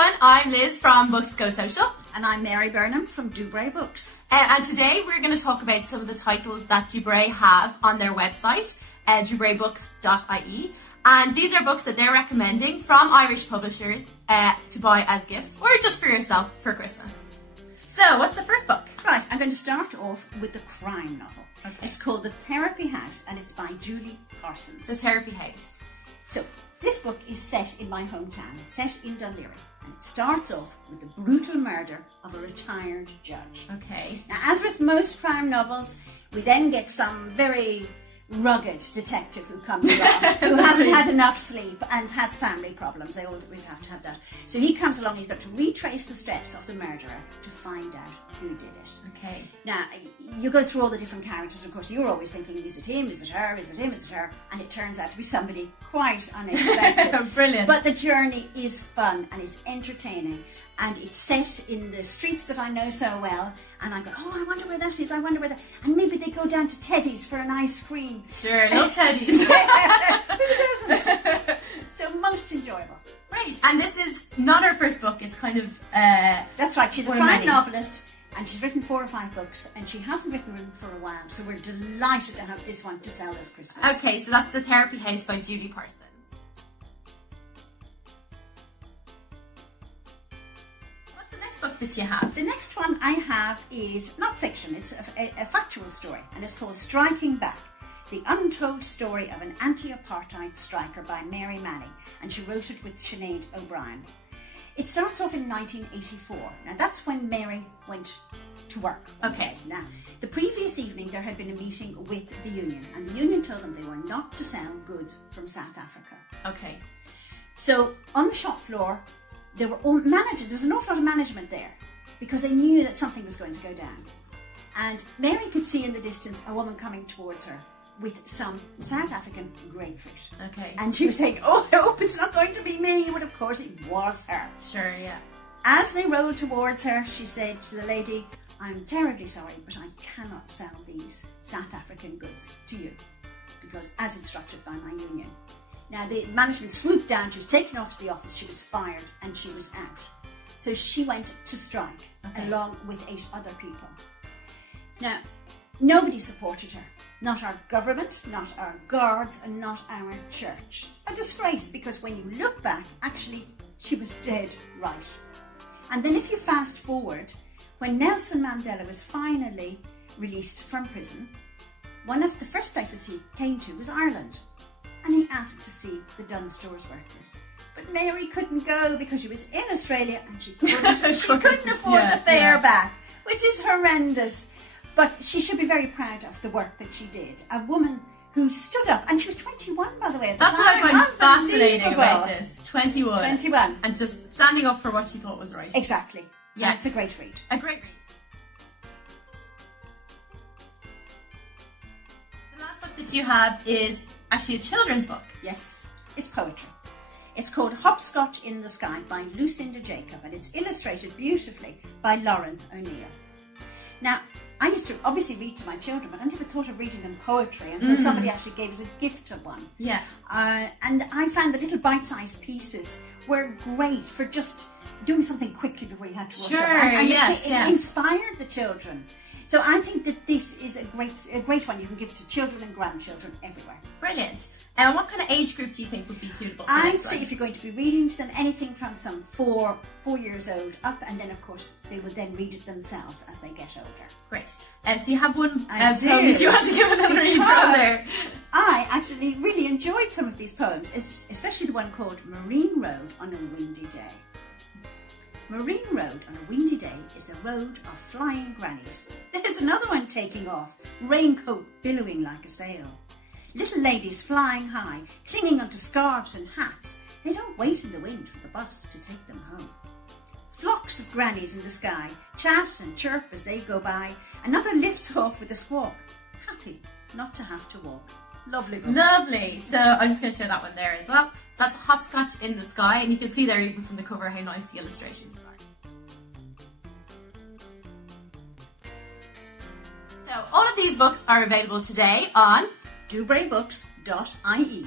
everyone, I'm Liz from Books Go Social. And I'm Mary Burnham from Dubray Books. And today we're going to talk about some of the titles that Dubray have on their website, DubrayBooks.ie. And these are books that they're recommending from Irish publishers to buy as gifts or just for yourself for Christmas. So, what's the first book? Right, I'm going to start off with the crime novel. Okay. It's called The Therapy House and it's by Julie Parsons. The Therapy House. So, this book is set in my hometown. It's set in Dún Laoghaire. And it starts off with the brutal murder of a retired judge. Okay. Now, as with most crime novels, we then get some very rugged detective who comes along, who hasn't had enough sleep and has family problems. They always have to have that. So he comes along, he's got to retrace the steps of the murderer to find out who did it. Okay. Now, you go through all the different characters, and of course you're always thinking, is it him, is it her, is it him, is it her? And it turns out to be somebody quite unexpected. Brilliant. But the journey is fun and it's entertaining. And it's set in the streets that I know so well. And I go, oh, I wonder where that is, I wonder where that... And maybe they go down to Teddy's for an ice cream. Sure, love Teddy's. Who doesn't? So most enjoyable. Right, and this is not her first book, it's kind of... That's right, she's a one of crime many. novelist. And she's written 4 or 5 books. And she hasn't written one for a while. So we're delighted to have this one to sell this Christmas. Okay, so that's The Therapy House by Julie Parsons. Book that you have? The next one I have is not fiction, it's a factual story, and it's called Striking Back, the untold story of an anti-apartheid striker by Mary Manning, and she wrote it with Sinead O'Brien. It starts off in 1984. Now that's when Mary went to work. Okay. Now, the previous evening there had been a meeting with the union, and the union told them they were not to sell goods from South Africa. Okay. So on the shop floor, there was an awful lot of management there because they knew that something was going to go down. And Mary could see in the distance a woman coming towards her with some South African grapefruit. Okay. And she was saying, oh, I hope it's not going to be me. But of course it was her. Sure, yeah. As they rolled towards her, she said to the lady, I'm terribly sorry, but I cannot sell these South African goods to you because as instructed by my union. Now, the management swooped down, she was taken off to the office, she was fired, and she was out. So she went to strike, along with 8 other people. Now, nobody supported her. Not our government, not our guards, and not our church. A disgrace, because when you look back, actually, she was dead right. And then if you fast forward, when Nelson Mandela was finally released from prison, one of the first places he came to was Ireland. And he asked to see the Dunnes Stores workers. But Mary couldn't go because she was in Australia and she couldn't afford the fare back, which is horrendous. But she should be very proud of the work that she did. A woman who stood up, and she was 21, by the way, at the That's time. what I find fascinating about this. 21. 21. And just standing up for what she thought was right. Exactly. Yeah. And it's a great read. A great read. The last book that you have is actually a children's book. Yes, it's poetry. It's called Hopscotch in the Sky by Lucinda Jacob, and it's illustrated beautifully by Lauren O'Neill. Now, I used to obviously read to my children, but I never thought of reading them poetry until somebody actually gave us a gift of one. Yeah. And I found the little bite-sized pieces were great for just doing something quickly before you had to rush. Sure, and yes, it inspired the children. So I think that this is a great one you can give to children and grandchildren everywhere. Brilliant. And what kind of age group do you think would be suitable for I'd this say one? if you're going to be reading to them, anything from some 4 years old up, and then of course they would then read it themselves as they get older. Great. So you have one I poem do. that you want to give a little read from there. I actually really enjoyed some of these poems. It's especially the one called Marine Road on a Windy Day. Marine Road on a windy day is a road of flying grannies. There's another one taking off, raincoat billowing like a sail. Little ladies flying high, clinging onto scarves and hats. They don't wait in the wind for the bus to take them home. Flocks of grannies in the sky chat and chirp as they go by. Another lifts off with a squawk, happy not to have to walk. Lovely book. Lovely. So I'm just going to show that one there as well. So that's Hopscotch in the Sky, and you can see there even from the cover how nice the illustrations are. So all of these books are available today on DubrayBooks.ie.